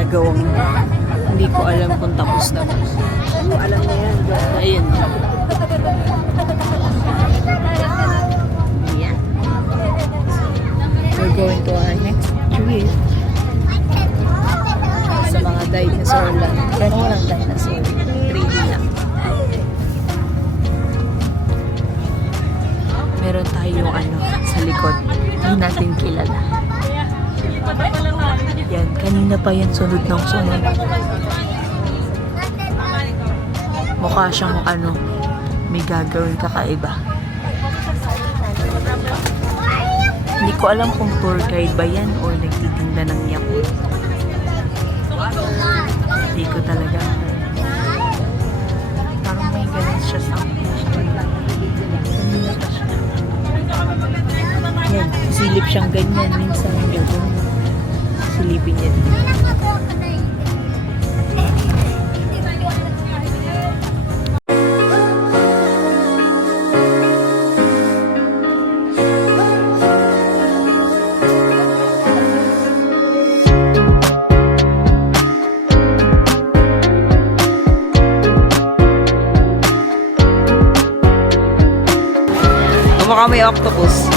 ginagawang hindi ko alam kung tapos na. Alam na yan. Ayun. Yeah. We're going to our next trip. Sa mga dinosaur lang. Pero walang dinosaur. 3D lang. Meron tayong sa likod. Hindi natin kilala. Yan, kanina pa yan sunod ng sunod. Mukha siyang may gagawin kakaiba. Hindi ko alam kung tour guide ba yan or nagtitinda ng Yakult. Hindi ko talaga. Parang may ganun siya sa kanina pa siya. Yan, silip siyang ganyan. Minsan gano'n. Silipin niya din. Mukha may octopus.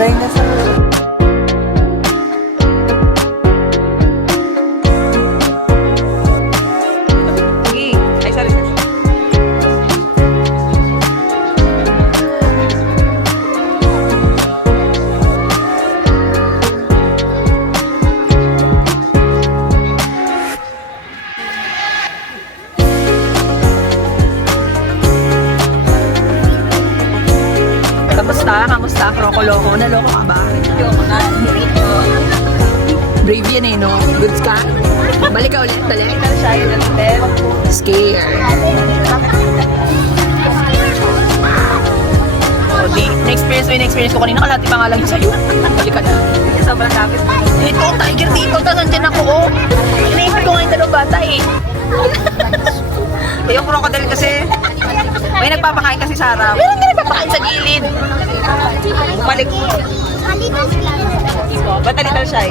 Dinosaur. Kamusta? Kroko-loko? Naloko ka ba? Loko na. Brave yan no? Goods ka? Balik ka ulit, dali. Scared. O di, na-experience ko kanina. Kalati pa nga lang sa'yo. Balik ka na. Sobrang kapit. Ito, tiger dito. Tapos nandiyan ako, Inaipit ko nga yung dalawang bata yung crocodile kasi may nagpapakain kasi sa harap. Meron nga nagpapakain sa gilid. Bumalik. Ba't a little shy?